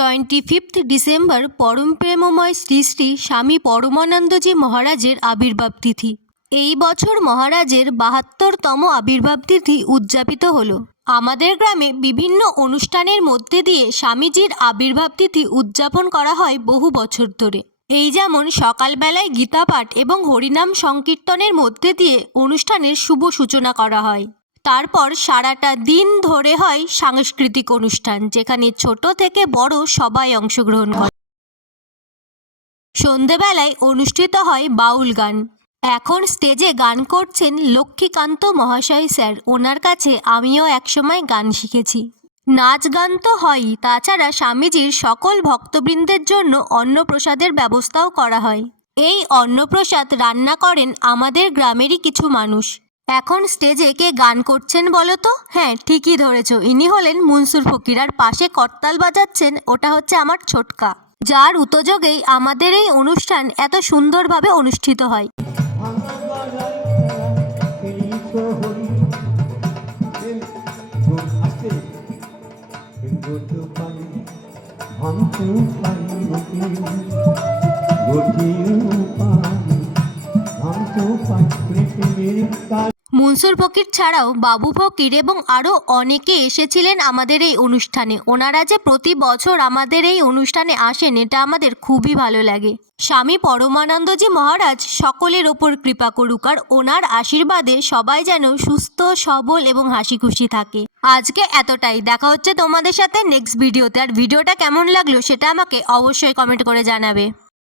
25 December পরম প্রেমময় শ্রী শ্রী স্বামী পরমানন্দজি মহারাজের আবির্ভাব তিথি। এই বছর মহারাজের 72তম আবির্ভাব তিথি উদযাপিত হলো। আমাদের গ্রামে বিভিন্ন অনুষ্ঠানের মধ্যে দিয়ে স্বামীজির আবির্ভাব তিথি উদযাপন করা হয় বহু বছর ধরে। এই যেমন সকালবেলায় গীতাপাঠ এবং হরিনাম সংকীর্তনের মধ্যে দিয়ে অনুষ্ঠানের শুভ সূচনা করা হয়। তারপর সারাটা দিন ধরে হয় সাংস্কৃতিক অনুষ্ঠান, যেখানে ছোট থেকে বড় সবাই অংশগ্রহণ করে। সন্ধেবেলায় অনুষ্ঠিত হয় বাউল গান। এখন স্টেজে গান করছেন লক্ষ্মীকান্ত মহাশয় স্যার। ওনার কাছে আমিও একসময় গান শিখেছি। নাচ গান তো হয়ই, তাছাড়া স্বামীজির সকল ভক্তবৃন্দের জন্য অন্নপ্রসাদের ব্যবস্থাও করা হয়। এই অন্নপ্রসাদ রান্না করেন আমাদের গ্রামেরই কিছু মানুষ। এখন স্টেজে কে গান করছেন বলো তো? হ্যাঁ, ঠিকই ধরেছ, ইনি হলেন মনসুর ফকির। আর পাশে করতাল বাজাচ্ছেন, ওটা হচ্ছে আমার ছোটকা, যার উতযোগেই আমাদের এই অনুষ্ঠান এত সুন্দরভাবে অনুষ্ঠিত হয়। মনসুর ফকির ছাড়াও বাবু ফকির এবং আরও অনেকে এসেছিলেন আমাদের এই অনুষ্ঠানে। ওনারা যে প্রতি বছর আমাদের এই অনুষ্ঠানে আসেন, এটা আমাদের খুবই ভালো লাগে। স্বামী পরমানন্দজি মহারাজ সকলের ওপর কৃপা করুক, আর ওনার আশীর্বাদে সবাই যেন সুস্থ সবল এবং হাসি খুশি থাকে। আজকে এতটাই। দেখা হচ্ছে তোমাদের সাথে নেক্সট ভিডিওতে। আর ভিডিওটা কেমন লাগলো সেটা আমাকে অবশ্যই কমেন্ট করে জানাবে।